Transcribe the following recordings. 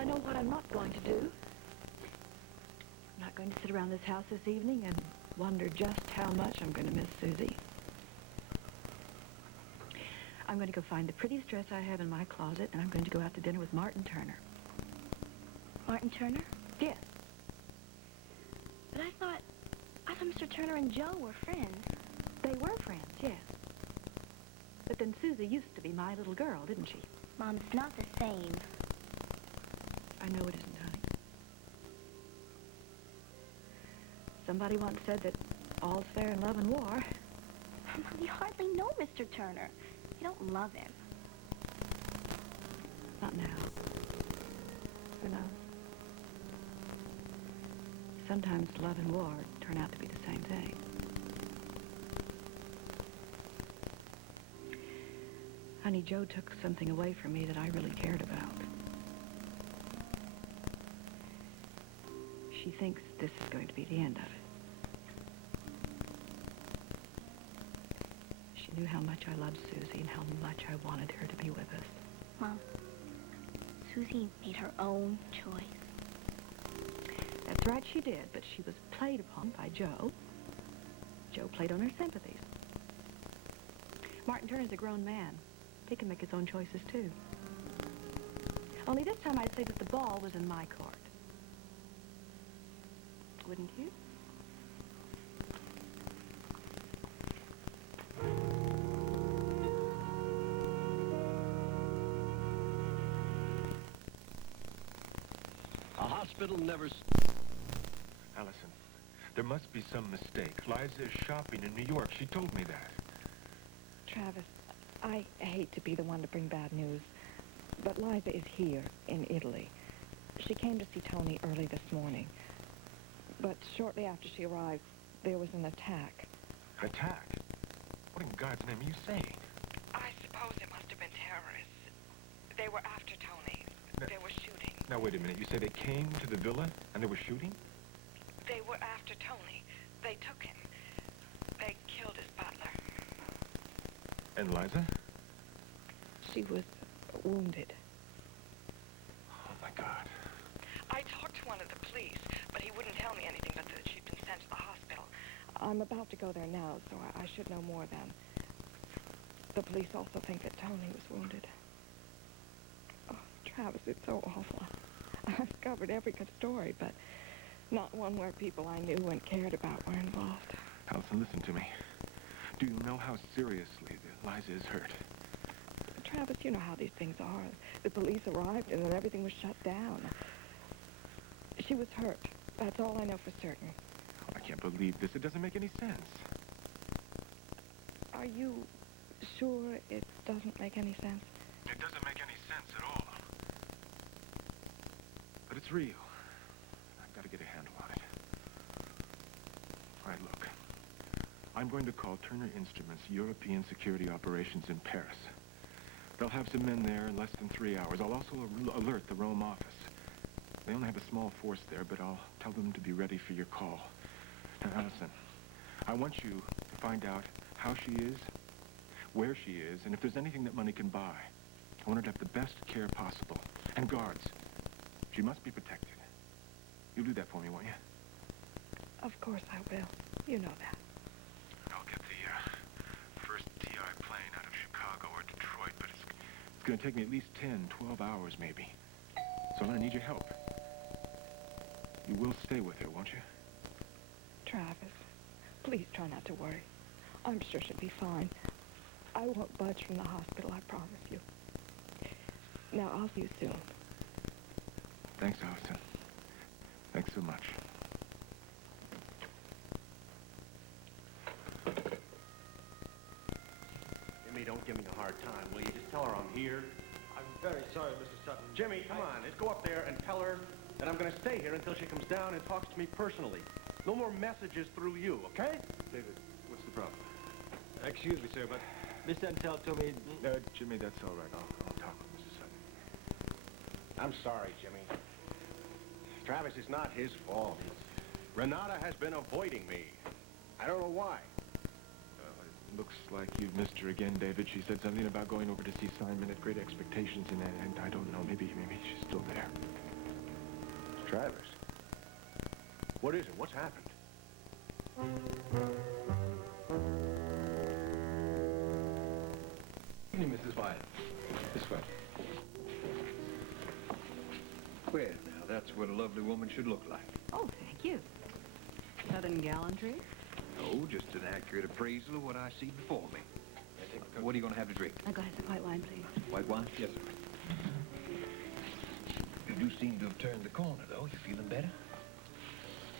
I know what I'm not going to do. I'm not going to sit around this house this evening and wonder just how much I'm going to miss Suzi. I'm going to go find the prettiest dress I have in my closet, and I'm going to go out to dinner with Martin Turner. Martin Turner? Yes. But I thought Mr. Turner and Joe were friends. They were friends, yes. But then Suzi used to be my little girl, didn't she? Mom, it's not the same. I know it isn't, honey. Somebody once said that all's fair in love and war. Mom, you hardly know Mr. Turner. You don't love him. Not now. Who knows? Sometimes love and war turn out to be the same thing. Honey, Joe took something away from me that I really cared about. She thinks this is going to be the end of it. She knew how much I loved Suzi and how much I wanted her to be with us. Mom, Suzi made her own choice. That's right, she did, but she was played upon by Joe. Joe played on her sympathies. Martin Turner's a grown man. He can make his own choices, too. Only this time I'd say that the ball was in my court. Wouldn't you? A hospital never... Allison, there must be some mistake. Liza is shopping in New York. She told me that. Travis, I hate to be the one to bring bad news, but Liza is here in Italy. She came to see Tony early this morning, but shortly after she arrived, there was an attack. Attack? What in God's name are you saying? I suppose it must have been terrorists. They were after Tony. They were shooting. Now, wait a minute. You say they came to the villa and they were shooting? They were after Tony. They took him. They killed his butler. And Liza? She was wounded. Oh, my God. I talked to one of the police, but he wouldn't tell me anything but that she'd been sent to the hospital. I'm about to go there now, so I should know more then. The police also think that Tony was wounded. Oh, Travis, it's so awful. I've covered every good story, but not one where people I knew and cared about were involved. Allison, listen to me. Do you know how seriously Liza is hurt? Travis, you know how these things are. The police arrived and then everything was shut down. She was hurt. That's all I know for certain. Oh, I can't believe this. It doesn't make any sense. Are you sure it doesn't make any sense? It doesn't make any sense at all. But it's real. I've got to get a handle on it. All right, look. I'm going to call Turner Instruments European Security Operations in Paris. They'll have some men there in less than 3 hours. I'll also alert the Rome office. They only have a small force there, but I'll tell them to be ready for your call. Now, Allison, I want you to find out how she is, where she is, and if there's anything that money can buy. I want her to have the best care possible. And guards. She must be protected. You'll do that for me, won't you? Of course I will. You know that. I'll get the first TI plane out of Chicago or Detroit, but it's going to take me at least 10, 12 hours maybe. So I'm going to need your help. You will stay with her, won't you? Travis, please try not to worry. I'm sure she'll be fine. I won't budge from the hospital, I promise you. Now, I'll see you soon. Thanks, Allison. Thanks so much. Jimmy, don't give me a hard time, will you? Just tell her I'm here. I'm very sorry, Mr. Sutton. Jimmy, come on. Let's go up there and tell her that I'm going to stay here until she comes down and talks to me personally. No more messages through you, okay? David, what's the problem? Excuse me, sir, but Miss Entel told me... Jimmy, that's all right. I'll talk with Mrs. Sutton. I'm sorry, Jimmy. Travis, it's not his fault. Renata has been avoiding me. I don't know why. It looks like you've missed her again, David. She said something about going over to see Simon at Great Expectations, and I don't know. Maybe she's still there. Travis. What is it? What's happened? Evening, Mrs. Wyatt. This way. Well, now, that's what a lovely woman should look like. Oh, thank you. Southern gallantry? No, just an accurate appraisal of what I see before me. What are you going to have to drink? A glass of white wine, please. White wine? Yes, sir. You do seem to have turned the corner, though. You feeling better?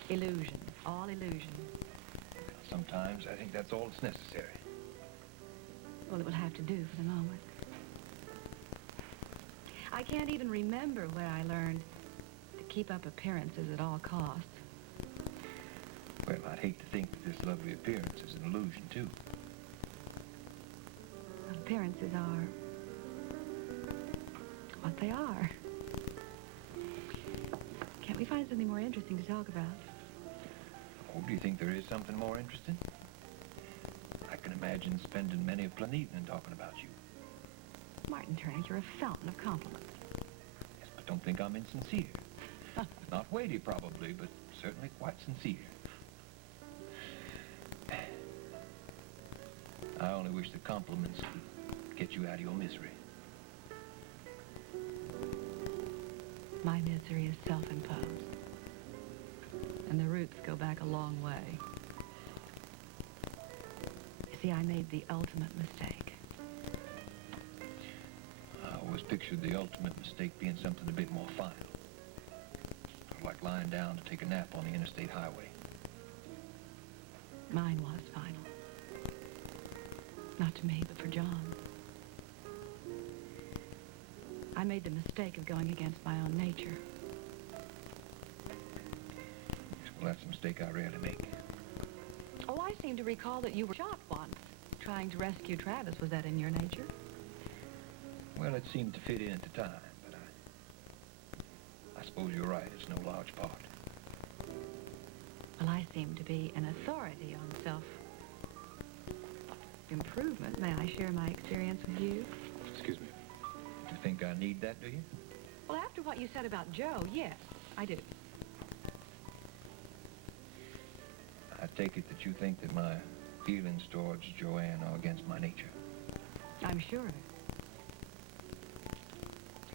Illusion. All illusion. Sometimes I think that's all that's necessary. Well, it will have to do for the moment. I can't even remember where I learned to keep up appearances at all costs. Well, I'd hate to think that this lovely appearance is an illusion, too. Well, appearances are what they are. Can't we find something more interesting to talk about? Oh, do you think there is something more interesting? I can imagine spending many a planetan talking about you. Martin Turner, you're a fountain of compliments. Yes, but don't think I'm insincere. Not weighty, probably, but certainly quite sincere. I only wish the compliments could get you out of your misery. My misery is self-imposed. And the roots go back a long way. You see, I made the ultimate mistake. I always pictured the ultimate mistake being something a bit more final. Like lying down to take a nap on the interstate highway. Mine was final. Not to me, but for John. I made the mistake of going against my own nature. Well, that's a mistake I rarely make. Oh, I seem to recall that you were shot once, trying to rescue Travis. Was that in your nature? Well, it seemed to fit in at the time, but I suppose you're right. It's no large part. Well, I seem to be an authority on self-improvement. May I share my experience with you? Excuse me. You think I need that, do you? Well, after what you said about Joe, yes, I do. I take it that you think that my feelings towards Joanne are against my nature. I'm sure of it.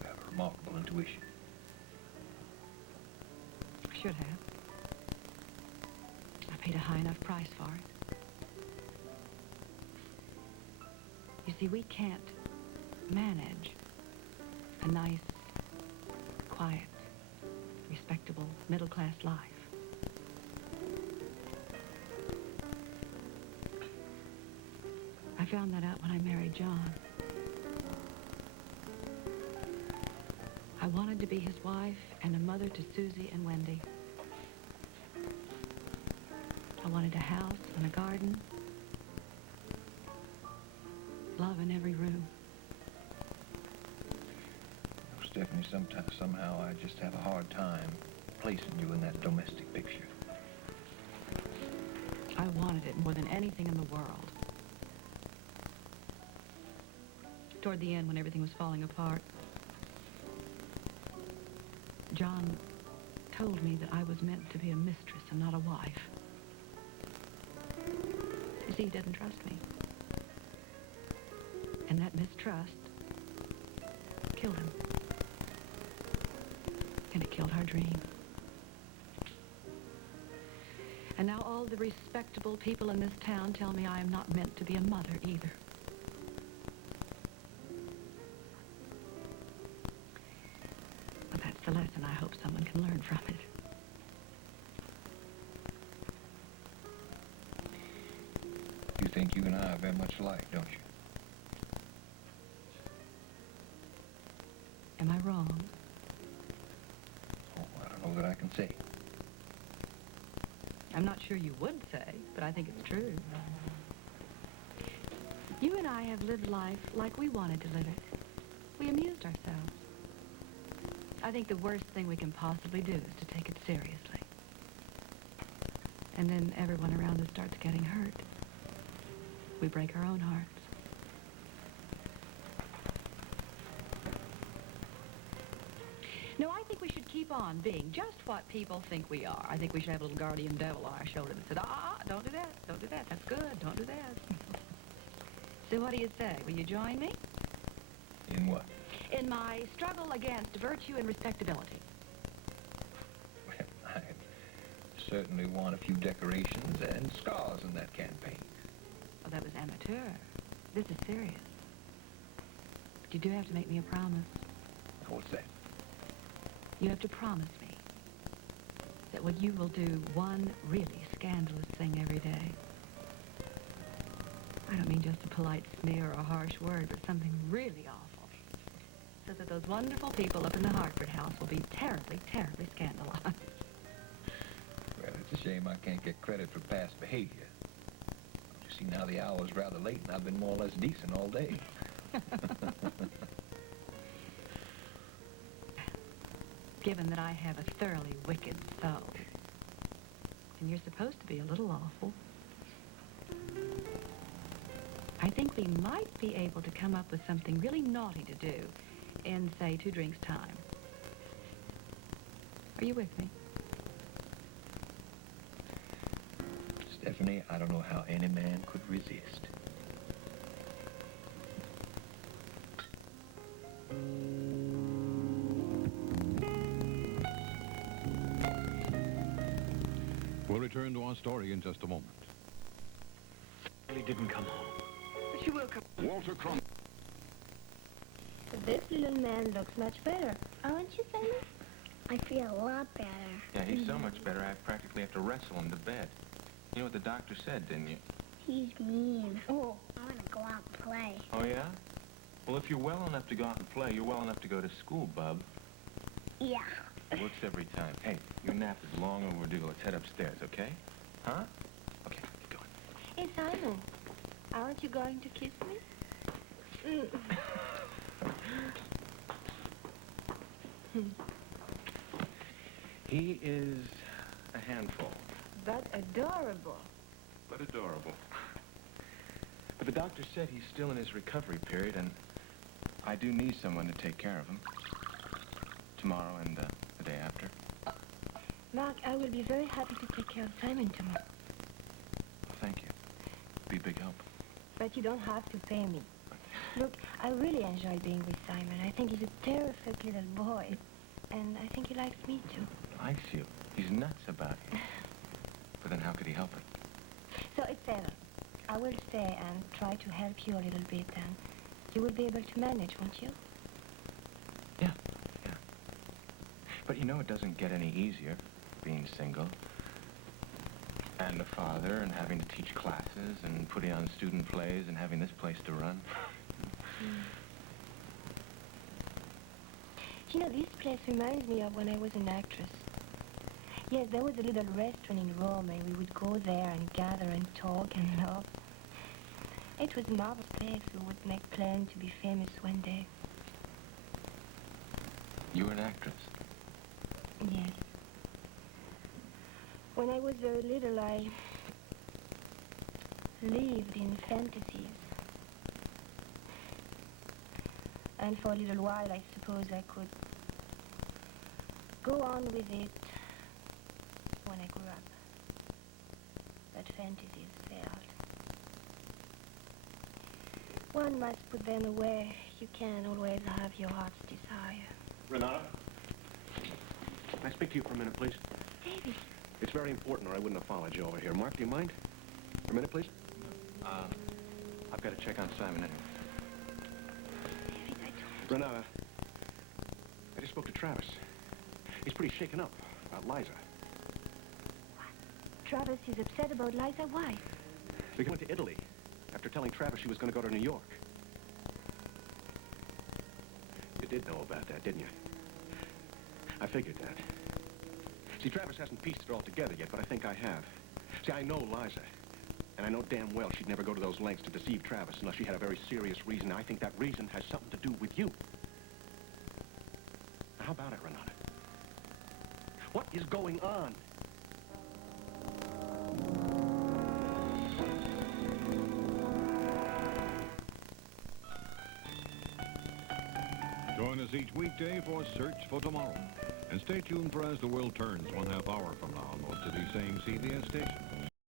You have a remarkable intuition. I should have. I paid a high enough price for it. You see, we can't manage a nice, quiet, respectable, middle-class life. I found that out when I married John. I wanted to be his wife and a mother to Suzi and Wendy. I wanted a house and a garden. Love in every room. Oh, Stephanie, somehow I just have a hard time placing you in that domestic picture. I wanted it more than anything in the world. Toward the end, when everything was falling apart, John told me that I was meant to be a mistress and not a wife. You see, he didn't trust me. And that mistrust killed him. And it killed our dream. And now all the respectable people in this town tell me I am not meant to be a mother either. Well, that's the lesson I hope someone can learn from it. You think you and I are very much alike, don't you? Am I wrong? Oh, I don't know that I can say. I'm not sure you would say, but I think it's true. You and I have lived life like we wanted to live it. We amused ourselves. I think the worst thing we can possibly do is to take it seriously. And then everyone around us starts getting hurt. We break our own hearts. No, I think we should keep on being just what people think we are. I think we should have a little guardian devil on our shoulder that said, don't do that, don't do that, that's good, don't do that. So what do you say? Will you join me? In what? In my struggle against virtue and respectability. Well, I certainly want a few decorations and scars in that campaign. Oh, that was amateur. This is serious. But you do have to make me a promise. What's that? You have to promise me that you will do one really scandalous thing every day. I don't mean just a polite sneer or a harsh word, but something really awful. So that those wonderful people up in the Hartford house will be terribly, terribly scandalized. Well, it's a shame I can't get credit for past behavior. You see, now the hour's rather late, and I've been more or less decent all day. Given that I have a thoroughly wicked soul, and you're supposed to be a little awful, I think we might be able to come up with something really naughty to do in, say, 2 drinks' time. Are you with me? Stephanie, I don't know how any man could resist. We'll return to our story in just a moment. He didn't come home. But you will come. Walter Crumb. This little man looks much better. Aren't you, Simon? I feel a lot better. Yeah, he's so much better, I practically have to wrestle him to bed. You know what the doctor said, didn't you? He's mean. Oh, I want to go out and play. Oh, yeah? Well, if you're well enough to go out and play, you're well enough to go to school, bub. Yeah. It works every time. Hey, your nap is long overdue. Let's head upstairs, okay? Huh? Okay, get going. Hey, Simon, aren't you going to kiss me? He is a handful, But adorable. but adorable. But the doctor said he's still in his recovery period, and I do need someone to take care of him. Tomorrow and the day after. Marc, I will be very happy to take care of Simon tomorrow. Well, thank you. Be a big help. But you don't have to pay me. Look, I really enjoy being with Simon. I think he's a terrific little boy. And I think he likes me, too. Likes you. He's nuts about you. But then how could he help it? So it's settled. I will stay and try to help you a little bit, and you will be able to manage, won't you? Yeah. But you know it doesn't get any easier, being single. And a father, and having to teach classes, and putting on student plays, and having this place to run. You know, this place reminds me of when I was an actress. Yes, there was a little restaurant in Rome, and we would go there and gather and talk and laugh. It was a marvelous place. We would make plans to be famous one day. You were an actress. Yes. When I was very little, I lived in fantasies. And for a little while, I suppose I could go on with it when I grew up. But fantasies failed. One must put them away. You can't always have your heart's desire. Renata? Can I speak to you for a minute, please? David. It's very important, or I wouldn't have followed you over here. Marc, do you mind? For a minute, please? I've got to check on Simon anyway. David, I told Renata, I just spoke to Travis. He's pretty shaken up about Liza. Travis is upset about Liza. Why? They went to Italy after telling Travis she was going to go to New York. You did know about that, didn't you? I figured that. See, Travis hasn't pieced it all together yet, but I think I have. See, I know Liza, and I know damn well she'd never go to those lengths to deceive Travis unless she had a very serious reason. I think that reason has something to do with you. Now, how about it, Renata? What is going on? Join us each weekday for Search for Tomorrow. And stay tuned for As the World Turns 1/2 hour from now on most of these same CBS stations.